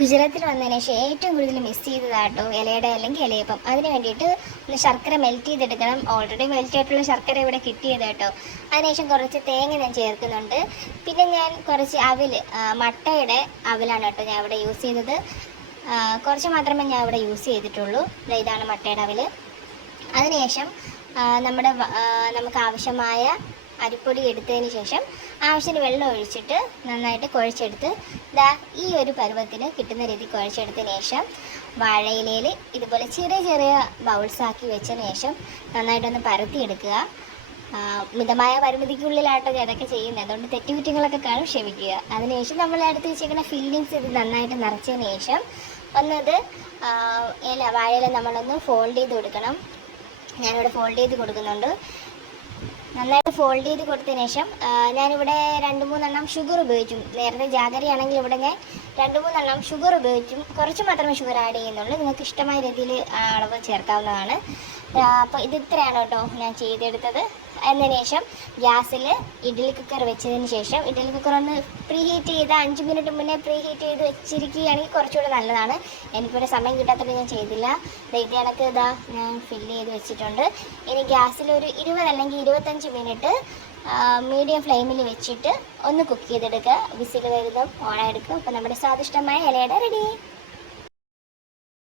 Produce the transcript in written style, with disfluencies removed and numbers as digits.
ഗുജറാത്തിൽ വന്നതിന് ശേഷം ഏറ്റവും കൂടുതൽ മിസ് ചെയ്തതാട്ടോ ഇലയുടെ അല്ലെങ്കിൽ ഇലയപ്പം. അതിന് വേണ്ടിയിട്ട് ഒന്ന് ശർക്കര മെൽറ്റ് ചെയ്തെടുക്കണം. ഓൾറെഡി മെൽറ്റ് ആയിട്ടുള്ള ശർക്കര ഇവിടെ കിട്ടിയത് കേട്ടോ. അതിനുശേഷം കുറച്ച് തേങ്ങ ഞാൻ ചേർക്കുന്നുണ്ട്. പിന്നെ ഞാൻ കുറച്ച് മട്ടയുടെ അവിലാണ് കേട്ടോ ഞാൻ ഇവിടെ യൂസ് ചെയ്തത്. കുറച്ച് മാത്രമേ ഞാൻ ഇവിടെ യൂസ് ചെയ്തിട്ടുള്ളൂ. ഇതാണ് മട്ടയുടെ അവിൽ. അതിനുശേഷം നമുക്ക് ആവശ്യമായ അരിപ്പൊടി എടുത്തതിന് ശേഷം ആവശ്യത്തിന് വെള്ളം ഒഴിച്ചിട്ട് നന്നായിട്ട് കുഴച്ചെടുത്ത് ഈ ഒരു പരുവത്തിന് കിട്ടുന്ന രീതി കുഴച്ചെടുത്തതിന് ശേഷം വാഴയിലയിൽ ഇതുപോലെ ചെറിയ ചെറിയ ബൗൾസാക്കി വെച്ചതിന് ശേഷം നന്നായിട്ടൊന്ന് പരത്തിയെടുക്കുക. മിതമായ പരിമിതിക്കുള്ളിലാട്ടോ ഞാൻ അതൊക്കെ ചെയ്യുന്നത്. അതുകൊണ്ട് തെറ്റുകുറ്റങ്ങളൊക്കെ കാണും, ക്ഷമിക്കുക. അതിനുശേഷം നമ്മൾ അടുത്ത് വെച്ചേക്കുന്ന ഫില്ലിങ്സ് ഇത് നന്നായിട്ട് നിറച്ചതിന് ശേഷം വാഴയില നമ്മളൊന്ന് ഫോൾഡ് ചെയ്ത് കൊടുക്കണം. ഞാനിവിടെ ഫോൾഡ് ചെയ്ത് കൊടുക്കുന്നുണ്ട്. നന്നായിട്ട് ഫോൾഡ് ചെയ്ത് കൊടുത്തതിന് ശേഷം ഞാനിവിടെ 2-3 എണ്ണം ഷുഗർ ഉപയോഗിച്ചു. നേരത്തെ ജാഗരി ആണെങ്കിൽ ഇവിടെ ഞാൻ 2-3 എണ്ണം ഷുഗർ ഉപയോഗിച്ചും. കുറച്ച് മാത്രമേ ഷുഗർ ആഡ് ചെയ്യുന്നുള്ളൂ. നിങ്ങൾക്ക് ഇഷ്ടമായ രീതിയിൽ അളവ് ചേർക്കാവുന്നതാണ്. അപ്പോൾ ഇത്രയാണ് കേട്ടോ ഞാൻ ചെയ്തെടുത്തത്. അതിന് ശേഷം ഗ്യാസിൽ ഇഡ്ഡലി കുക്കർ വെച്ചതിന് ശേഷം ഇഡ്ഡലി കുക്കർ ഒന്ന് പ്രീ ഹീറ്റ് ചെയ്ത് 5 മിനിറ്റ് മുന്നേ പ്രീ ഹീറ്റ് ചെയ്ത് വെച്ചിരിക്കുകയാണെങ്കിൽ കുറച്ചുകൂടെ നല്ലതാണ്. എനിക്കിവിടെ സമയം കിട്ടാത്തപ്പോൾ ഞാൻ ചെയ്തില്ല. ഇത് കണക്ക് ഞാൻ ഫില്ല് ചെയ്ത് വെച്ചിട്ടുണ്ട്. ഇനി ഗ്യാസിൽ ഒരു 20 അല്ലെങ്കിൽ 25 മിനിറ്റ് മീഡിയം ഫ്ലെയിമിൽ വെച്ചിട്ട് ഒന്ന് കുക്ക് ചെയ്തെടുക്കുക. വിസിൽ വരുന്നതും ഓണായെടുക്കുക. അപ്പോൾ നമ്മുടെ സ്വാദിഷ്ടമായ ഇലയുടെ റെഡി.